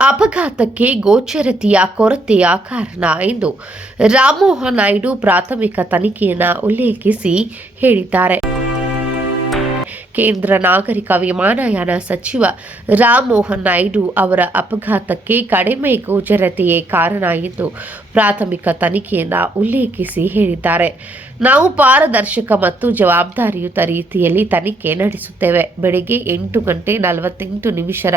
ಅಪಘಾತಕ್ಕೆ ಗೋಚರತೆಯ ಕೊರತೆಯ ಕಾರಣ ಎಂದು ರಾಮಮೋಹನ್ ನಾಯ್ಡು ಪ್ರಾಥಮಿಕ ತನಿಖೆಯನ್ನು ಉಲ್ಲೇಖಿಸಿ ಹೇಳಿದ್ದಾರೆ. ಕೇಂದ್ರ ನಾಗರಿಕ ವಿಮಾನಯಾನ ಸಚಿವ ರಾಮಮೋಹನ್ ನಾಯ್ಡು ಅವರ ಅಪಘಾತಕ್ಕೆ ಕಡಿಮೆ ಗೋಚರತೆಯೇ ಕಾರಣ ಎಂದು ಪ್ರಾಥಮಿಕ ತನಿಖೆಯನ್ನು ಉಲ್ಲೇಖಿಸಿ ಹೇಳಿದ್ದಾರೆ. ನಾವು ಪಾರದರ್ಶಕ ಮತ್ತು ಜವಾಬ್ದಾರಿಯುತ ರೀತಿಯಲ್ಲಿ ತನಿಖೆ ನಡೆಸುತ್ತೇವೆ. ಬೆಳಗ್ಗೆ ಎಂಟು ಗಂಟೆ ನಲವತ್ತೆಂಟು ನಿಮಿಷರ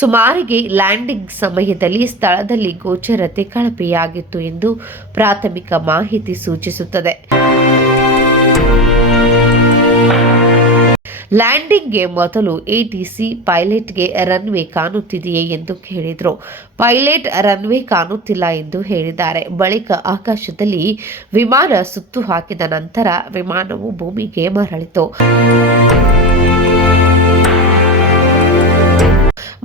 ಸುಮಾರಿಗೆ ಲ್ಯಾಂಡಿಂಗ್ ಸಮಯದಲ್ಲಿ ಸ್ಥಳದಲ್ಲಿ ಗೋಚರತೆ ಕಳಪೆಯಾಗಿತ್ತು ಎಂದು ಪ್ರಾಥಮಿಕ ಮಾಹಿತಿ ಸೂಚಿಸುತ್ತದೆ. ಲ್ಯಾಂಡಿಂಗ್ಗೆ ಮೊದಲು ಎಟಿಸಿ ಪೈಲಟ್ಗೆ ರನ್ವೇ ಕಾಣುತ್ತಿದೆಯೇ ಎಂದು ಕೇಳಿದರು. ಪೈಲಟ್ ರನ್ವೇ ಕಾಣುತ್ತಿಲ್ಲ ಎಂದು ಹೇಳಿದ್ದಾರೆ. ಬಳಿಕ ಆಕಾಶದಲ್ಲಿ ವಿಮಾನ ಸುತ್ತು ಹಾಕಿದ ನಂತರ ವಿಮಾನವು ಭೂಮಿಗೆ ಮರಳಿತು.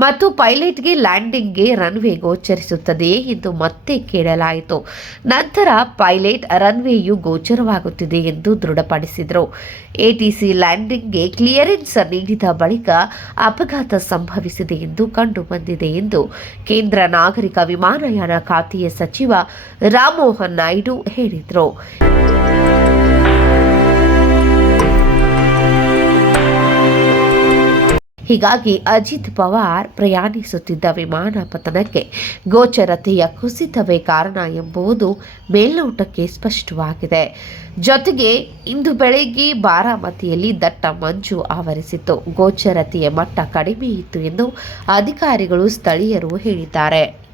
ಮತ್ತು ಪೈಲಟ್ಗೆ ಲ್ಯಾಂಡಿಂಗ್ಗೆ ರನ್ವೇ ಗೋಚರಿಸುತ್ತದೆಯೇ ಎಂದು ಮತ್ತೆ ಕೇಳಲಾಯಿತು. ನಂತರ ಪೈಲಟ್ ರನ್ವೇಯು ಗೋಚರವಾಗುತ್ತಿದೆ ಎಂದು ದೃಢಪಡಿಸಿದರು. ಎಟಿಸಿ ಲ್ಯಾಂಡಿಂಗ್ಗೆ ಕ್ಲಿಯರೆನ್ಸ್ ನೀಡಿದ ಬಳಿಕ ಅಪಘಾತ ಸಂಭವಿಸಿದೆ ಎಂದು ಕಂಡುಬಂದಿದೆ ಎಂದು ಕೇಂದ್ರ ನಾಗರಿಕ ವಿಮಾನಯಾನ ಖಾತೆಯ ಸಚಿವ ರಾಮಮೋಹನ್ ನಾಯ್ಡು ಹೇಳಿದರು. ಹೀಗಾಗಿ ಅಜಿತ್ ಪವಾರ್ ಪ್ರಯಾಣಿಸುತ್ತಿದ್ದ ವಿಮಾನ ಪತನಕ್ಕೆ ಗೋಚರತೆಯ ಕುಸಿತವೇ ಕಾರಣ ಎಂಬುದು ಮೇಲ್ನೋಟಕ್ಕೆ ಸ್ಪಷ್ಟವಾಗಿದೆ. ಜೊತೆಗೆ ಇಂದು ಬೆಳಗ್ಗೆ ಬಾರಾಮತಿಯಲ್ಲಿ ದಟ್ಟ ಮಂಜು ಆವರಿಸಿತ್ತು. ಗೋಚರತೆಯ ಮಟ್ಟ ಕಡಿಮೆ ಇತ್ತು ಎಂದು ಅಧಿಕಾರಿಗಳು ಸ್ಥಳೀಯರು ಹೇಳಿದ್ದಾರೆ.